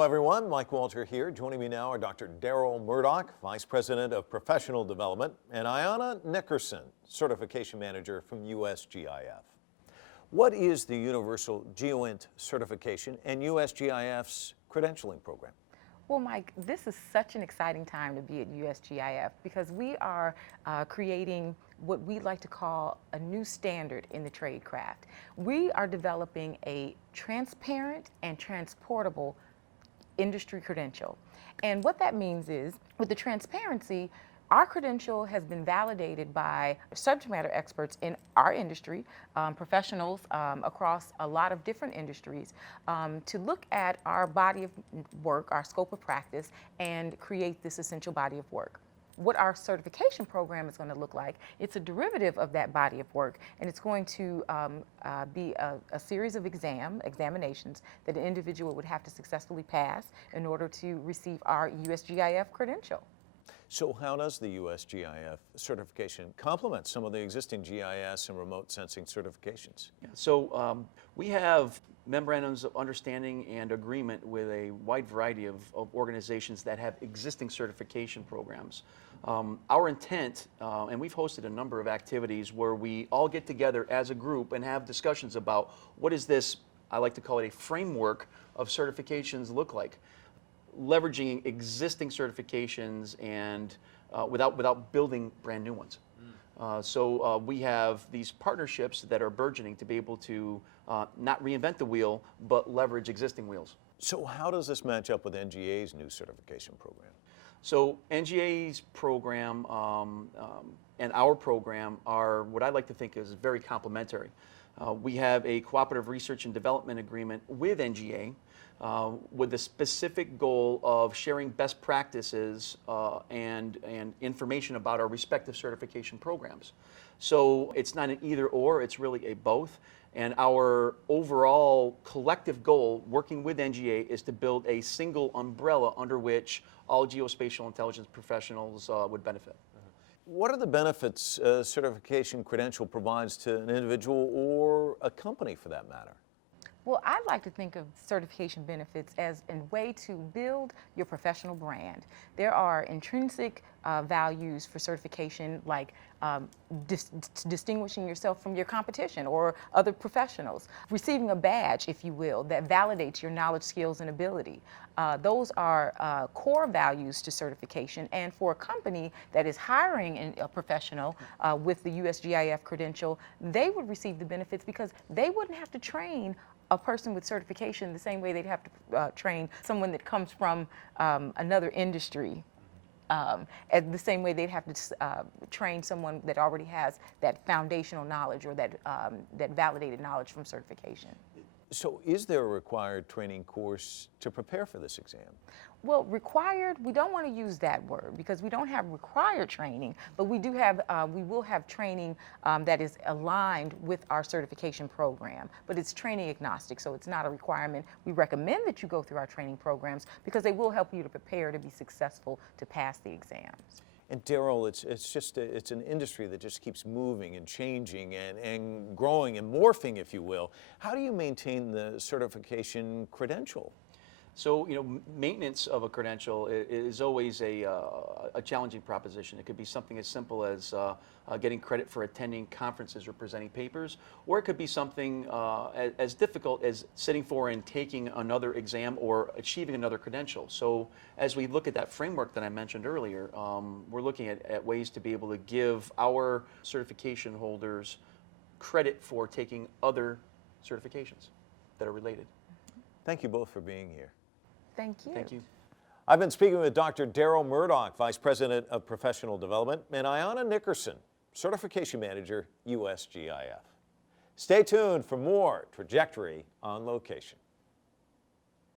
Hello everyone, Mike Walter here. Joining me now are Dr. Darryl Murdock, Vice President of Professional Development, and Ayana Nickerson, Certification Manager from USGIF. What is the Universal GEOINT certification and USGIF's credentialing program? Well, Mike, this is such an exciting time to be at USGIF because we are creating what we like to call a new standard in the trade craft. We are developing a transparent and transportable industry credential. And what that means is, with the transparency, our credential has been validated by subject matter experts in our industry, professionals across a lot of different industries, to look at our body of work, our scope of practice, and create this essential body of work. What our certification program is going to look like, it's a derivative of that body of work, and it's going to be a series of examinations that an individual would have to successfully pass in order to receive our USGIF credential. So how does the USGIF certification complement some of the existing GIS and remote sensing certifications? So we have memorandums of understanding and agreement with a wide variety of organizations that have existing certification programs. Our intent, and we've hosted a number of activities where we all get together as a group and have discussions about what is this, I like to call it a framework of certifications look like. Leveraging existing certifications and without building brand new ones. So we have these partnerships that are burgeoning to be able to not reinvent the wheel, but leverage existing wheels. So how does this match up with NGA's new certification program? So NGA's program and our program are what I like to think is very complementary. We have a cooperative research and development agreement with NGA with the specific goal of sharing best practices and information about our respective certification programs. So it's not an either or, it's really a both. And our overall collective goal, working with NGA, is to build a single umbrella under which all geospatial intelligence professionals would benefit. What are the benefits a certification credential provides to an individual or a company for that matter? Well, I'd like to think of certification benefits as a way to build your professional brand. There are intrinsic values for certification, like distinguishing yourself from your competition or other professionals. Receiving a badge, if you will, that validates your knowledge, skills, and ability. Those are core values to certification, and for a company that is hiring a professional with the USGIF credential, they would receive the benefits because they wouldn't have to train a person with certification the same way they'd have to train someone that comes from another industry. The same way they'd have to train someone that already has that foundational knowledge or that validated knowledge from certification. So is there a required training course to prepare for this exam? Well, required, we don't want to use that word because we don't have required training, but we do have, we will have training that is aligned with our certification program, but it's training agnostic, so it's not a requirement. We recommend that you go through our training programs because they will help you to prepare to be successful to pass the exams. And Darryl, it's an industry that just keeps moving and changing and growing and morphing, if you will. How do you maintain the certification credential? So, you know, maintenance of a credential is always a challenging proposition. It could be something as simple as getting credit for attending conferences or presenting papers, or it could be something as difficult as sitting for and taking another exam or achieving another credential. So as we look at that framework that I mentioned earlier, we're looking at ways to be able to give our certification holders credit for taking other certifications that are related. Thank you both for being here. Thank you. Thank you. I've been speaking with Dr. Darryl Murdock, Vice President of Professional Development, and Ayana Nickerson, Certification Manager, USGIF. Stay tuned for more Trajectory on Location.